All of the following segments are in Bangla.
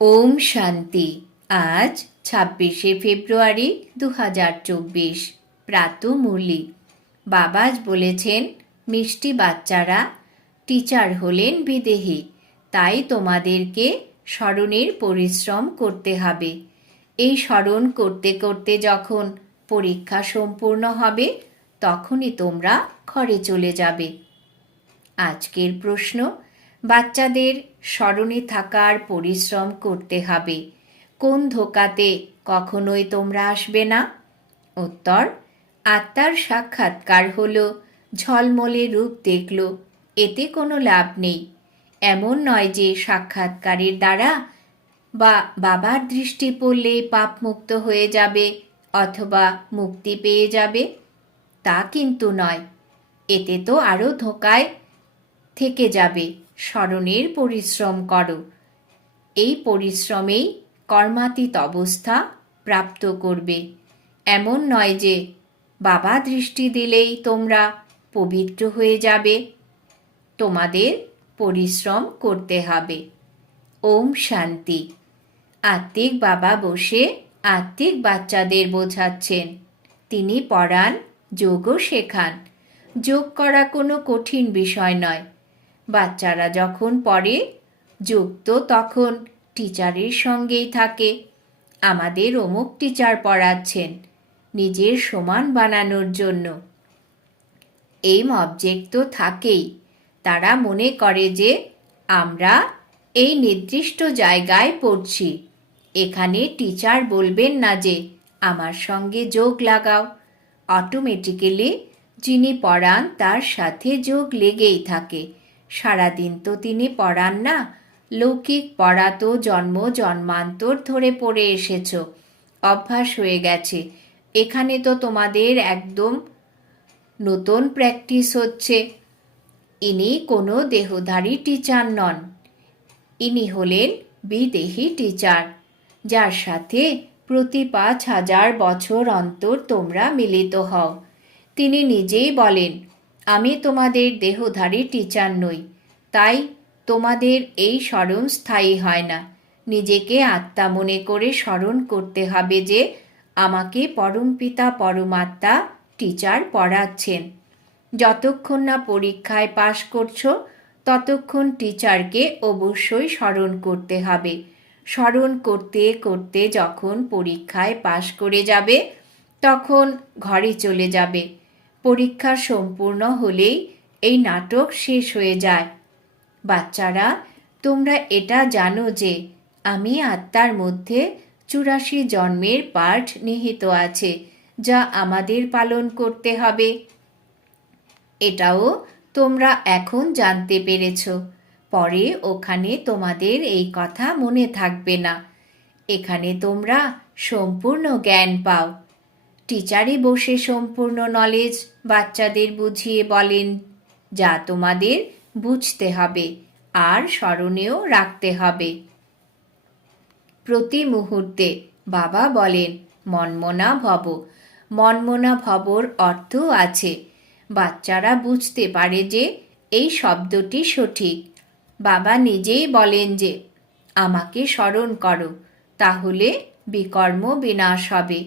ওম শান্তি। আজ ছাব্বিশে ফেব্রুয়ারি দু হাজার চব্বিশ, প্রাতমূলি। বাবাজ বলেছেন, মিষ্টি বাচ্চারা টিচার হলেন বিদেহী, তাই তোমাদেরকে স্মরণের পরিশ্রম করতে হবে। এই স্মরণ করতে করতে যখন পরীক্ষা সম্পূর্ণ হবে, তখনই তোমরা ঘরে চলে যাবে। আজকের প্রশ্ন, বাচ্চাদের স্মরণে থাকার পরিশ্রম করতে হবে। কোন ধোকাতে কখনোই তোমরা আসবে না? উত্তর, আত্মার সাক্ষাৎকার হলো, ঝলমলে রূপ দেখল, এতে কোনো লাভ নেই। এমন নয় যে সাক্ষাৎকারের দ্বারা বা বাবার দৃষ্টি পড়লে পাপমুক্ত হয়ে যাবে অথবা মুক্তি পেয়ে যাবে, তা কিন্তু নয়। এতে তো আরও ধোকায় থেকে যাবে। স্মরণের পরিশ্রম করো। এই পরিশ্রমেই কর্মাতীত অবস্থা প্রাপ্ত করবে। এমন নয় যে বাবা দৃষ্টি দিলেই তোমরা পবিত্র হয়ে যাবে। তোমাদের পরিশ্রম করতে হবে। ওম শান্তি। আত্মিক বাবা বসে আত্মিক বাচ্চাদের বোঝাচ্ছেন। তিনি পড়ান, যোগও শেখান। যোগ করা কোনো কঠিন বিষয় নয়। বাচ্চারা যখন পড়ে যোগ তো তখন টিচারের সঙ্গেই থাকে। আমাদের অমুক টিচার পড়াচ্ছেন, নিজের সমান বানানোর জন্য। এইম অবজেক্ট তো থাকেই। তারা মনে করে যে, আমরা এই নির্দিষ্ট জায়গায় পড়ছি। এখানে টিচার বলবেন না যে, আমার সঙ্গে যোগ লাগাও। অটোমেটিক্যালি যিনি পড়ান তার সাথে যোগ লেগেই থাকে। সারাদিন তো তিনি পড়ান না। লৌকিক পড়া তো জন্ম জন্মান্তর ধরে পড়ে এসেছ। অভ্যাস হয়ে গেছে। এখানে তো তোমাদের একদম নতুন প্র্যাকটিস হচ্ছে। ইনি কোনো দেহধারী টিচার নন। ইনি হলেন বিদেহী টিচার। যার সাথে প্রতি পাঁচ হাজার বছর অন্তর তোমরা মিলিত হও। তিনি নিজেই বলেন আমি তোমাদের দেহধারী টিচার নই, তাই তোমাদের এই স্মরণ স্থায়ী হয় না। নিজেকে আত্মা মনে করে স্মরণ করতে হবে যে আমাকে পরমপিতা পরমাত্মা টিচার পড়াচ্ছেন। যতক্ষণ না পরীক্ষায় পাশ করছ, ততক্ষণ টিচারকে অবশ্যই স্মরণ করতে হবে। স্মরণ করতে করতে যখন পরীক্ষায় পাশ করে যাবে, তখন ঘরে চলে যাবে। পরীক্ষা সম্পূর্ণ হলেই এই নাটক শেষ হয়ে যায়। বাচ্চারা, তোমরা এটা জানো যে আমি আত্মার মধ্যে চুরাশি জন্মের পাঠ নিহিত আছে, যা আমাদের পালন করতে হবে। এটাও তোমরা এখন জানতে পেরেছ। পরে ওখানে তোমাদের এই কথা মনে থাকবে না। এখানে তোমরা সম্পূর্ণ জ্ঞান পাও। টিচারে বসে সম্পূর্ণ নলেজ বাচ্চাদের বুঝিয়ে বলেন, যা তোমাদের বুঝতে হবে আর স্মরণেও রাখতে হবে। প্রতি মুহূর্তে বাবা বলেন, মনমনা ভব, মনমনা ভবর অর্থ আছে। বাচ্চারা বুঝতে পারে যে এই শব্দটি সঠিক। বাবা নিজেই বলেন যে, আমাকে স্মরণ করো, তাহলে বিকর্ম বিনাশ হবে।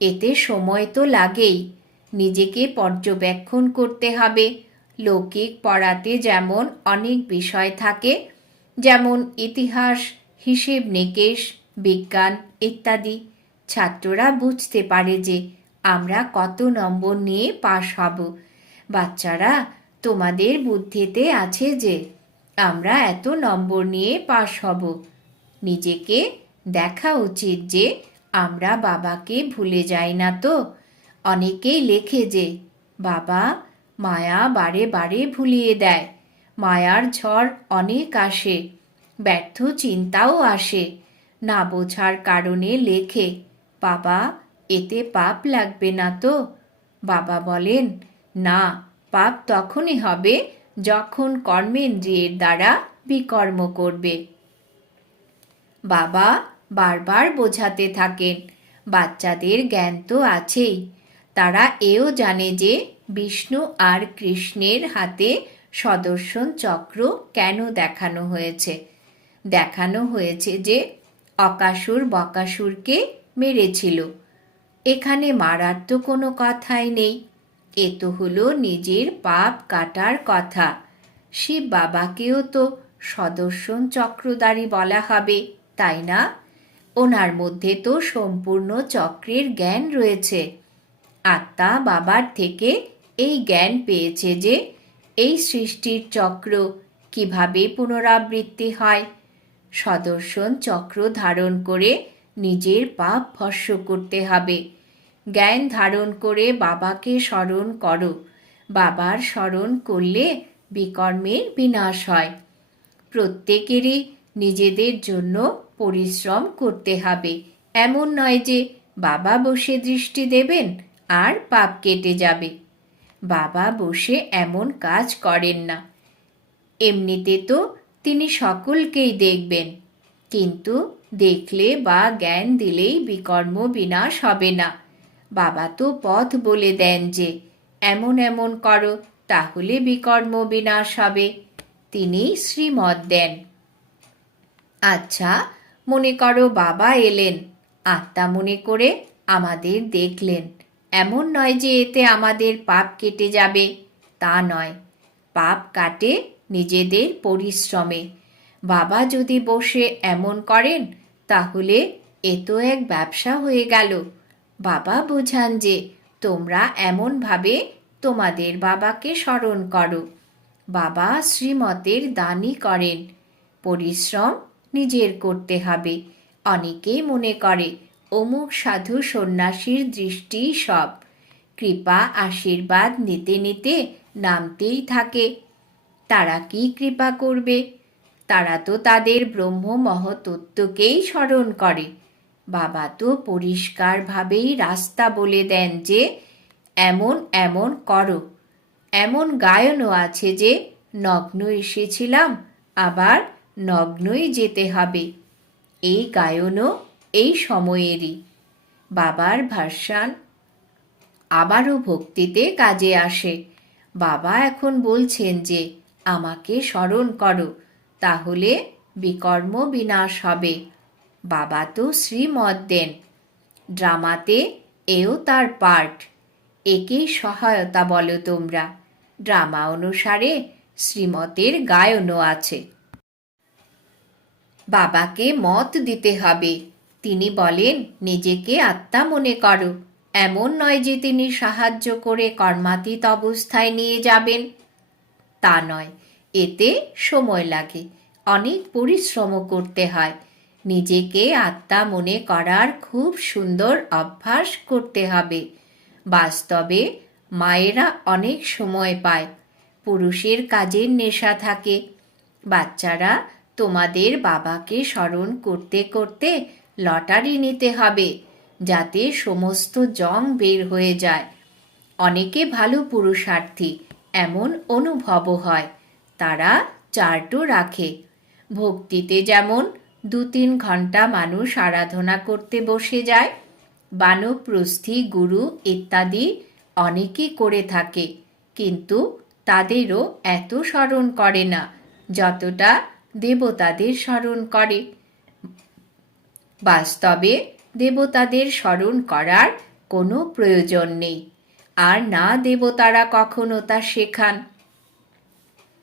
এতে সময় তো লাগেই। নিজেকে পর্যবেক্ষণ করতে হবে। লৌকিক পড়াতে যেমন অনেক বিষয় থাকে, যেমন ইতিহাস, হিসেব নিকেশ, বিজ্ঞান ইত্যাদি। ছাত্ররা বুঝতে পারে যে আমরা কত নম্বর নিয়ে পাশ হব। বাচ্চারা, তোমাদের বুদ্ধিতে আছে যে আমরা এত নম্বর নিয়ে পাশ হব। নিজেকে দেখা উচিত যে আমরা বাবাকে ভুলে যাই না তো। অনেকেই লেখে যে, বাবা মায়া বারে বারে ভুলিয়ে দেয়, মায়ার ঝড় অনেক আসে, ব্যর্থ চিন্তাও আসে। না বোঝার কারণে লেখে, বাবা, এতে পাপ লাগবে না তো। বাবা বলেন, না, পাপ তখনই হবে যখন কর্মেন্দ্রিয়ের দ্বারা বিকর্ম করবে। বাবা বারবার বোঝাতে থাকেন। বাচ্চাদের জ্ঞান তো আছেই। তারা এও জানে যে বিষ্ণু আর কৃষ্ণের হাতে সদর্শন চক্র কেন দেখানো হয়েছে। দেখানো হয়েছে যে অকাসুর বকাসুরকে মেরেছিল। এখানে মারার তো কোনো কথাই নেই। এ তো হলো নিজের পাপ কাটার কথা। শিব বাবাকেও তো সদর্শন চক্রধারী বলা হবে, তাই না? ওনার মধ্যে তো সম্পূর্ণ চক্রের জ্ঞান রয়েছে। আত্মা বাবার থেকে এই জ্ঞান পেয়েছে যে এই সৃষ্টির চক্র কীভাবে পুনরাবৃত্তি হয়। সদর্শন চক্র ধারণ করে নিজের পাপ ভস্য করতে হবে। জ্ঞান ধারণ করে বাবাকে স্মরণ করো। বাবার স্মরণ করলে বিকর্মের বিনাশ হয়। প্রত্যেকেরই নিজেদের জন্য পরিশ্রম করতে হবে। এমন নয় যে বাবা বসে দৃষ্টি দেবেন আর পাপ কেটে যাবে। বাবা বসে এমন কাজ করেন না। এমনিতে তো তিনি সকলকেই দেখবেন। কিন্তু দেখলে বা জ্ঞান দিলেই বিকর্ম বিনাশ হবে না। বাবা তো পথ বলে দেন যে, এমন এমন করো, তাহলে বিকর্ম বিনাশ হবে। তিনি শ্রীমত দেন। আচ্ছা মনে করো বাবা এলেন। আত্মা মনে করে আমাদের দেখলেন। এমন নয় যে এতে আমাদের পাপ কেটে যাবে, তা নয়। পাপ কাটে নিজেদের পরিশ্রমে। বাবা যদি বসে এমন করেন, তাহলে এ তো এক ব্যবসা হয়ে গেল। বাবা বোঝান যে তোমরা এমনভাবে তোমাদের বাবাকে স্মরণ করো। বাবা শ্রীমতের দানই করেন। পরিশ্রম নিজের করতে হবে। অনেকেই মনে করে, অমুক সাধু সন্ন্যাসীর দৃষ্টি সব। কৃপা, আশীর্বাদ নিতে নিতে নামতেই থাকে। তারা কি কৃপা করবে? তারা তো তাদের ব্রহ্ম মহতত্ত্বকেই স্মরণ করে। বাবা তো পরিষ্কারভাবেই রাস্তা বলে দেন যে, এমন এমন করো। এমন গায়নও আছে যে, নগ্ন এসেছিলাম, আবার নগ্নই যেতে হবে। এই গায়নও এই সময়েরই। বাবার ভার্সান আবারও ভক্তিতে কাজে আসে। বাবা এখন বলছেন যে, আমাকে স্মরণ করো, তাহলে বিকর্ম বিনাশ হবে। বাবা তো শ্রীমত দেন। ড্রামাতে এও তার পার্ট। একেই সহায়তা বলো তোমরা। ড্রামা অনুসারে শ্রীমতের গায়নও আছে। বাবাকে মত দিতে হবে। তিনি বলেন, নিজেকে আত্মা মনে করো। এমন নয় যে তিনি সাহায্য করে কর্মাতীত অবস্থায় নিয়ে যাবেন। তা নয়, এতে সময় লাগে, অনেক পরিশ্রম করতে হয়। নিজেকে আত্মা মনে করার খুব সুন্দর অভ্যাস করতে হবে। বাস্তবে মায়েরা অনেক সময় পায়। পুরুষের কাজের নেশা থাকে। বাচ্চারা তোমাদের বাবাকে স্মরণ করতে করতে লটারি নিতে হবে, যাতে সমস্ত জং বের হয়ে যায়। অনেকে ভালো পুরুষার্থী, এমন অনুভবও হয়। তারা চার্টও রাখে। ভক্তিতে যেমন দু তিন ঘণ্টা মানুষ আরাধনা করতে বসে যায়, বানপ্রস্থি, গুরু ইত্যাদি অনেকেই করে থাকে, কিন্তু তাদেরও এত স্মরণ করে না, যতটা দেবতাদের স্মরণ করে। বাস্তবে দেবতাদের স্মরণ করার কোনো প্রয়োজন নেই। আর না দেবতারা কখনো তা শেখান।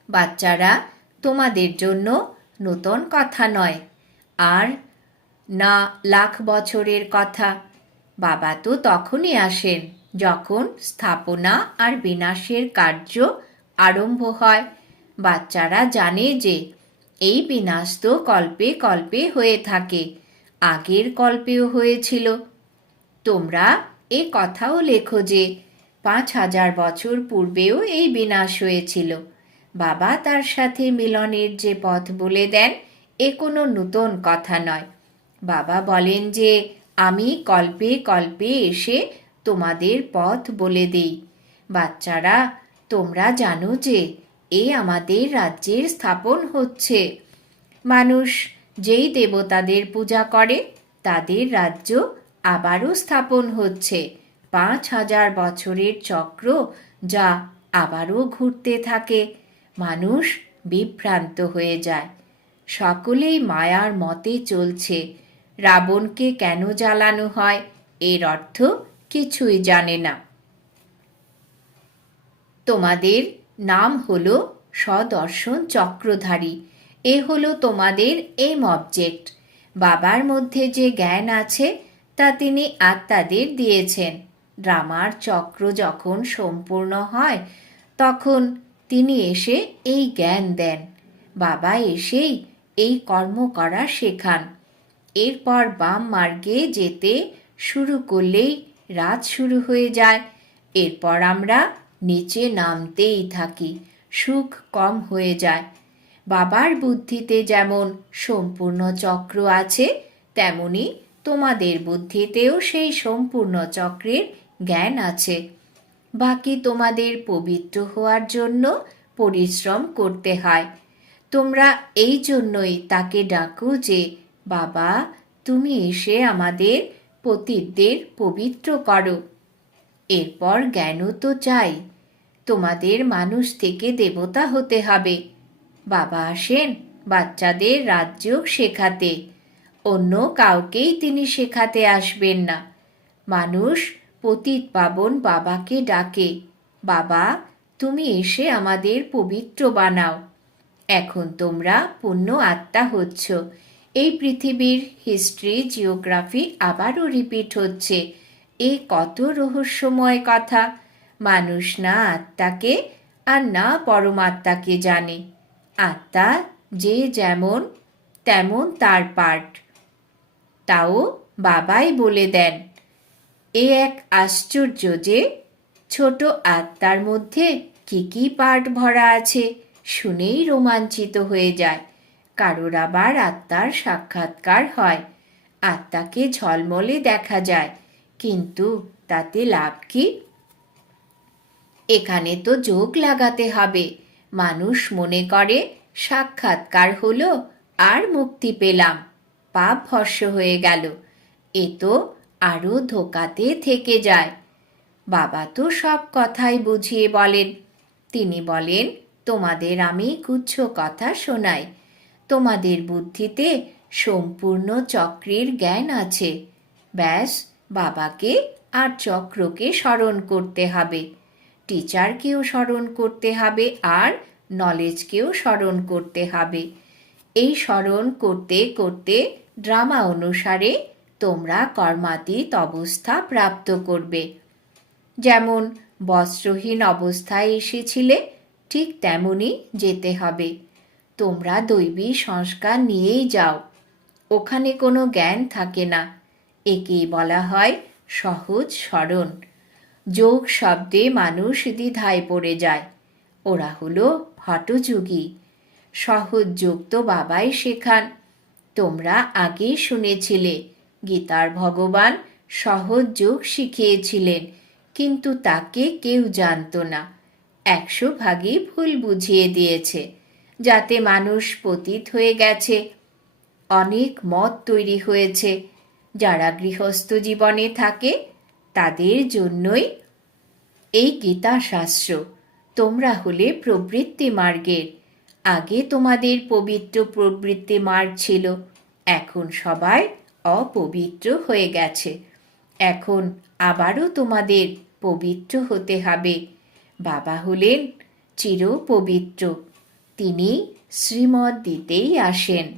বাচ্চারা, তোমাদের জন্য নতুন কথা নয়। আর না লাখ বছরের কথা। বাবা তো তখনই আসেন যখন স্থাপনা আর বিনাশের কার্য আরম্ভ হয়। বাচ্চারা জানে যে এই বিনাশ তো কল্পে কল্পে হয়ে থাকে, আগের কল্পেও হয়েছিল। তোমরা এ কথাও লেখো যে, পাঁচ হাজার বছর পূর্বেও এই বিনাশ হয়েছিল। বাবা তার সাথে মিলনের যে পথ বলে দেন, এ কোনো নূতন কথা নয়। বাবা বলেন যে, আমি কল্পে কল্পে এসে তোমাদের পথ বলে দেই। বাচ্চারা, তোমরা জানো যে এ আমাদের রাজ্যের স্থাপন হচ্ছে। মানুষ যেই দেবতাদের পূজা করে, তাদের রাজ্য আবারও স্থাপন হচ্ছে। পাঁচ হাজার বছরের চক্র যা আবারও ঘুরতে থাকে। মানুষ বিভ্রান্ত হয়ে যায়। সকলেই মায়ার মতে চলছে। রাবণকে কেন জ্বালানো হয়, এর অর্থ কিছুই জানে না। তোমাদের নাম হল সদর্শন চক্রধারী। এ হলো তোমাদের এম অবজেক্ট বাবার মধ্যে যে জ্ঞান আছে, তা তিনি আত্মাদের দিয়েছেন। ড্রামার চক্র যখন সম্পূর্ণ হয়, তখন তিনি এসে এই জ্ঞান দেন। বাবা এসেই এই কর্ম করা শেখান। এরপর বাম মার্গে যেতে শুরু করলেই রাত শুরু হয়ে যায়। এরপর আমরা নিচে নামতেই থাকি, সুখ কম হয়ে যায়। বাবার বুদ্ধিতে যেমন সম্পূর্ণ চক্র আছে, তেমনি তোমাদের বুদ্ধিতেও সেই সম্পূর্ণ চক্রের জ্ঞান আছে। বাকি তোমাদের পবিত্র হওয়ার জন্য পরিশ্রম করতে হয়। তোমরা এই জন্যই তাকে ডাকো যে, বাবা, তুমি এসে আমাদের পতিতদের পবিত্র করো। এরপর জ্ঞানও তো চাই। তোমাদের মানুষ থেকে দেবতা হতে হবে। বাবা আসেন বাচ্চাদের রাজ্য শেখাতে। অন্য কাউকেই তিনি শেখাতে আসবেন না। মানুষ পতিত পাবন বাবাকে ডাকে, বাবা, তুমি এসে আমাদের পবিত্র বানাও। এখন তোমরা পুণ্য আত্মা হচ্ছ। এই পৃথিবীর হিস্ট্রি জিওগ্রাফি আবারও রিপিট হচ্ছে। এ কত রহস্যময় কথা। মানুষ না আত্মাকে আর না পরমাত্মাকে জানে। আত্মা যে যেমন, তেমন তার পার্ট তাও বাবাই বলে দেন, এ এক আশ্চর্য যে, ছোট আত্মার মধ্যে কি কি পার্ট ভরা আছে, শুনেই রোমাঞ্চিত হয়ে যায়। কারোর আবার আত্মার সাক্ষাৎকার হয়। আত্মাকে ঝলমলে দেখা যায়। কিন্তু তাতে লাভ কি? এখানে তো যোগ লাগাতে হবে। মানুষ মনে করে, সাক্ষাৎকার হলো, আর মুক্তি পেলাম। পাপ ভস্য হয়ে গেল। এ তো আরও ধোকাতে থেকে যায়। বাবা তো সব কথাই বুঝিয়ে বলেন। তিনি বলেন, তোমাদের আমি গুচ্ছ কথা শোনাই। তোমাদের বুদ্ধিতে সম্পূর্ণ চক্রের জ্ঞান আছে। ব্যাস বাবাকে আর চক্রকে স্মরণ করতে হবে। টিচারকেও স্মরণ করতে হবে আর নলেজকেও স্মরণ করতে হবে। এই স্মরণ করতে করতে ড্রামা অনুসারে তোমরা কর্মাতীত অবস্থা প্রাপ্ত করবে। যেমন বস্ত্রহীন অবস্থায় এসেছিলে, ঠিক তেমনই যেতে হবে। তোমরা দৈবী সংস্কার নিয়েই যাও। ওখানে কোনো জ্ঞান থাকে না। একেই বলা হয় সহজ স্মরণ। যোগ শব্দে মানুষ দ্বিধায় পড়ে যায়। ওরা হলো হটযোগী সহজ যোগ তো বাবাই শেখান। তোমরা আগেই শুনেছিলে, গীতার ভগবান সহজ যোগ শিখিয়েছিলেন, কিন্তু তাকে কেউ জানতো না। একশো ভাগই ভুল বুঝিয়ে দিয়েছে, যাতে মানুষ পতিত হয়ে গেছে। অনেক মত তৈরি হয়েছে যারা গৃহস্থ জীবনে থাকে, তাদের জন্যই এই গীতা শাস্ত্র তোমরা হলে প্রবৃত্তি মার্গের। আগে তোমাদের পবিত্র প্রবৃত্তি মার্গ ছিল, এখন সবাই অপবিত্র হয়ে গেছে। এখন আবারও তোমাদের পবিত্র হতে হবে। বাবা হলেন চির পবিত্র তিনি শ্রীমদ দিতেই আসেন।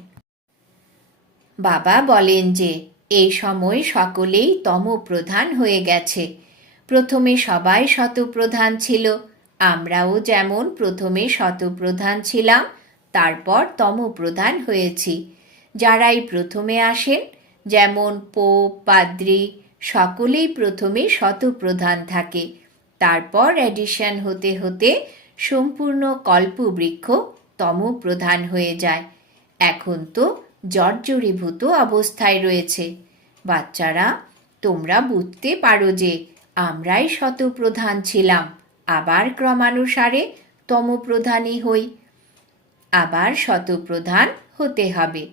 বাবা বলেন যে এই সময় সকলেই তমপ্রধান হয়ে গেছে। প্রথমে সবাই শতপ্রধান ছিল। আমরাও যেমন প্রথমে শতপ্রধান ছিলাম, তারপর তমপ্রধান হয়েছি। যারাই প্রথমে আসেন, যেমন পোপ, পাদ্রি, সকলেই প্রথমে শতপ্রধান থাকে। তারপর অ্যাডিশন হতে হতে সম্পূর্ণ কল্পবৃক্ষ তমপ্রধান হয়ে যায়। এখন তো জর্জরীভূত অবস্থায় রয়েছে। বাচ্চারা, তোমরা বুঝতে পারো যে আমরাই শতপ্রধান ছিলাম, আবার ক্রমানুসারে তমপ্রধানই হই। আবার শতপ্রধান হতে হবে,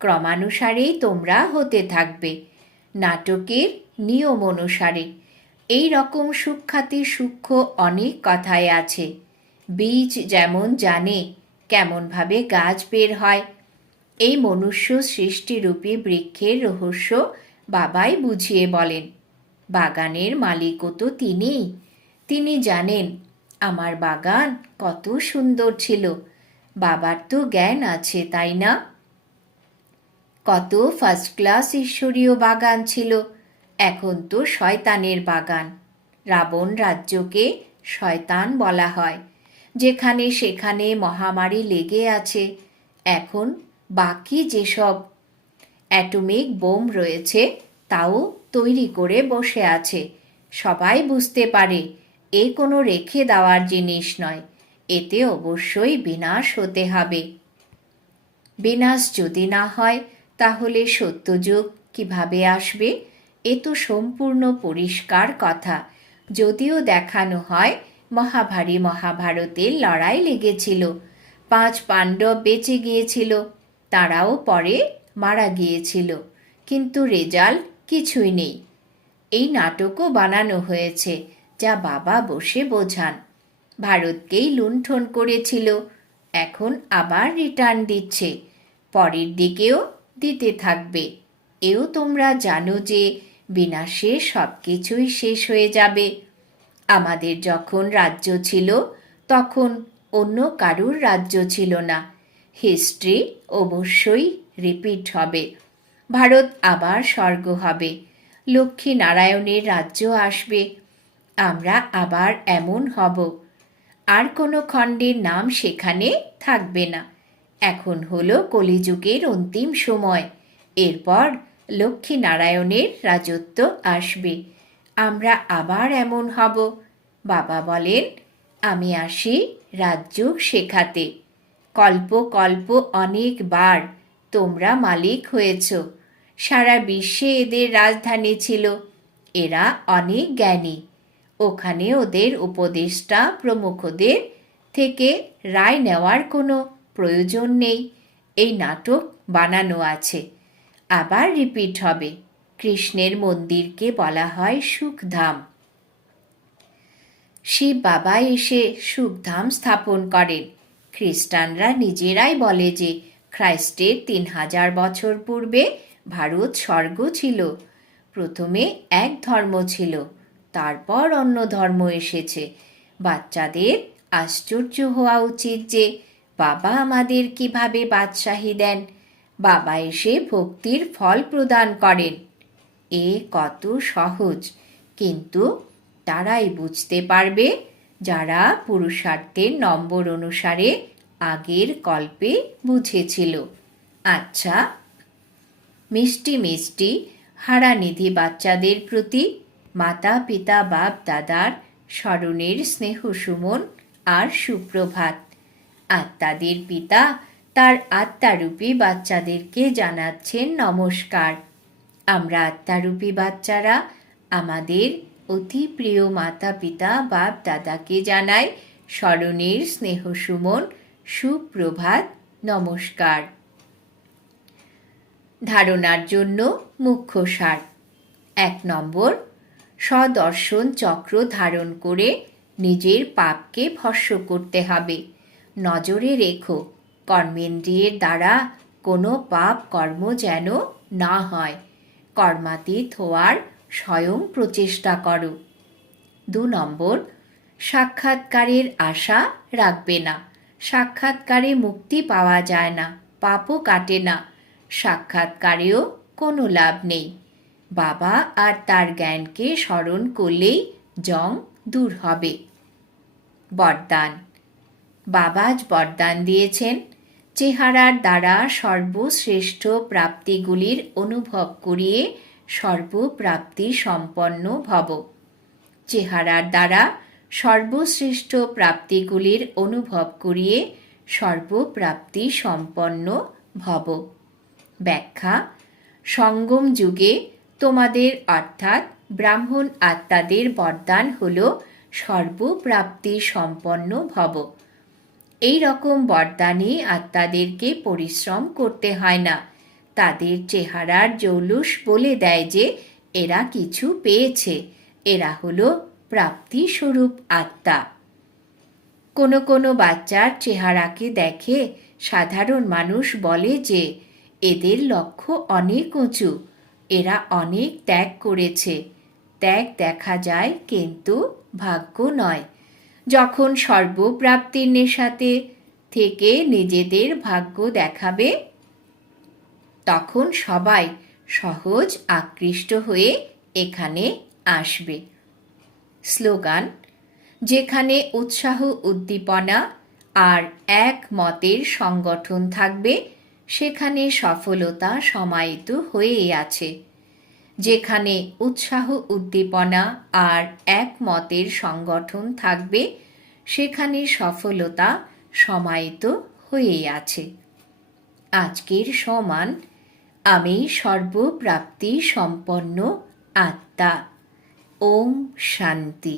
ক্রমানুসারেই তোমরা হতে থাকবে। নাটকের নিয়ম অনুসারে, এই রকম সুখ্যাতি সূক্ষ্ম অনেক কথায় আছে। বীজ যেমন জানে, কেমনভাবে গাছ বের হয় এই মনুষ্য সৃষ্টিরূপী বৃক্ষের রহস্য বাবাই বুঝিয়ে বলেন। বাগানের মালিকও তো তিনিই। তিনি জানেন, আমার বাগান কত সুন্দর ছিল। বাবার তো জ্ঞান আছে, তাই না? কত ফার্স্ট ক্লাস ঈশ্বরীয় বাগান ছিল। এখন তো শয়তানের বাগান। রাবণ রাজ্যকে শয়তান বলা হয়। যেখানে সেখানে মহামারী লেগে আছে। এখন বাকি যেসব অ্যাটমিক বোম রয়েছে, তাও তৈরি করে বসে আছে। সবাই বুঝতে পারে, এ কোনো রেখে দেওয়ার জিনিস নয়। এতে অবশ্যই বিনাশ হতে হবে। বিনাশ যদি না হয়, তাহলে সত্যযুগ কীভাবে আসবে? এ তো সম্পূর্ণ পরিষ্কার কথা। যদিও দেখানো হয়, মহাভারী মহাভারতের লড়াই লেগেছিল। পাঁচ পাণ্ডব বেঁচে গিয়েছিল। তারাও পরে মারা গিয়েছিল। কিন্তু রেজাল্ট কিছুই নেই। এই নাটকও বানানো হয়েছে, যা বাবা বসে বোঝান। ভারতকেই লুণ্ঠন করেছিল, এখন আবার রিটার্ন দিচ্ছে। পরের দিকেও দিতে থাকবে। এও তোমরা জানো যে বিনাশে সব কিছুই শেষ হয়ে যাবে। আমাদের যখন রাজ্য ছিল, তখন অন্য কারুর রাজ্য ছিল না। হিস্ট্রি অবশ্যই রিপিট হবে। ভারত আবার স্বর্গ হবে। লক্ষ্মী নারায়ণের রাজ্য আসবে। আমরা আবার এমন হব। আর কোনো খণ্ডের নাম সেখানে থাকবে না। এখন হলো কলিযুগের অন্তিম সময়। এরপর লক্ষ্মী নারায়ণের রাজত্ব আসবে। আমরা আবার এমন হব। বাবা বলেন, আমি আসি রাজ্য শেখাতে। কল্প কল্প অনেকবার তোমরা মালিক হয়েছ। সারা বিশ্বে এদের রাজধানী ছিল। এরা অনেক জ্ঞানী। ওখানে ওদের উপদেষ্টা প্রমুখদের থেকে রায় নেওয়ার কোনো প্রয়োজন নেই। এই নাটক বানানো আছে। আবার রিপিট হবে। কৃষ্ণের মন্দিরকে বলা হয় সুখধাম। শিব বাবা এসে সুখধাম স্থাপন করেন। খ্রিস্টানরা নিজেরাই বলে যে খ্রাইস্টের তিন হাজার বছর পূর্বে ভারত স্বর্গ ছিল, প্রথমে এক ধর্ম ছিল, তারপর অন্য ধর্ম এসেছে। বাচ্চাদের আশ্চর্য হওয়া উচিত যে বাবা আমাদের কীভাবে বাদশাহী দেন, বাবা এসে ভক্তির ফল প্রদান করেন। এ কত সহজ, কিন্তু তারাই বুঝতে পারবে যারা পুরুষার্থের নম্বর অনুসারে আগের কল্পে বুঝেছিল। আচ্ছা মিষ্টি মিষ্টি হারানিধি বাচ্চাদের প্রতি মাতা পিতা বাপ দাদার স্মরণের স্নেহ সুমন আর সুপ্রভাত। আত্মাদের পিতা তার আত্মারূপী বাচ্চাদেরকে জানাচ্ছেন নমস্কার। আমরা আত্মারূপী বাচ্চারা, আমাদের অতি প্রিয় মাতা পিতা বাপ দাদাকে জানাই স্মরণের স্নেহ সুমন, সুপ্রভাত, নমস্কার। ধারণার জন্য মুখ্য সার। এক নম্বর সদর্শন চক্র ধারণ করে নিজের পাপকে ভস্য করতে হবে। নজরে রেখো, কর্মেন্দ্রিয়ের দ্বারা কোনো পাপ কর্ম যেন না হয়। কর্মাতীত হওয়ার স্বয়ং প্রচেষ্টা করো। দু নম্বর, সাক্ষাৎকারের আশা রাখবে না। সাক্ষাৎকারে মুক্তি পাওয়া যায় না, পাপও কাটে না। সাক্ষাৎকারেও কোনো লাভ নেই। বাবা আর তার জ্ঞানকে স্মরণ করলেই জং দূর হবে। বরদান। বাবাজ বরদান দিয়েছেন। চেহারার দ্বারা সর্বশ্রেষ্ঠ প্রাপ্তিগুলির অনুভব করিয়ে সর্বপ্রাপ্তি সম্পন্ন ভব। চেহারার দ্বারা সর্বশ্রেষ্ঠ প্রাপ্তিগুলির অনুভব করিয়ে সর্বপ্রাপ্তি সম্পন্ন ভব। ব্যাখ্যা, সঙ্গম যুগে তোমাদের অর্থাৎ ব্রাহ্মণ আত্মাদের বরদান হল সর্বপ্রাপ্তি সম্পন্ন ভব। এই রকম বরদানে আত্মাদেরকে পরিশ্রম করতে হয় না। তাদের চেহারার জৌলুস বলে দেয় যে এরা কিছু পেয়েছে। এরা হলো প্রাপ্তিস্বরূপ আত্মা। কোনো কোনো বাচ্চার চেহারাকে দেখে সাধারণ মানুষ বলে যে এদের লক্ষ্য অনেক উঁচু, এরা অনেক ত্যাগ করেছে। ত্যাগ দেখা যায় কিন্তু ভাগ্য নয়। যখন সর্বপ্রাপ্তির নেশাতে থেকে নিজেদের ভাগ্য দেখাবে তখন সবাই সহজ আকৃষ্ট হয়ে এখানে আসবে। স্লোগান, যেখানে উৎসাহ, উদ্দীপনা আর এক মতের সংগঠন থাকবে, সেখানে সফলতা সমাহিত হয়েই আছে। যেখানে উৎসাহ, উদ্দীপনা আর এক মতের সংগঠন থাকবে, সেখানে সফলতা সমাহিত হয়েই আছে। আজকের সমান আমি সর্বপ্রাপ্তি সম্পন্ন আত্মা। ওম শান্তি।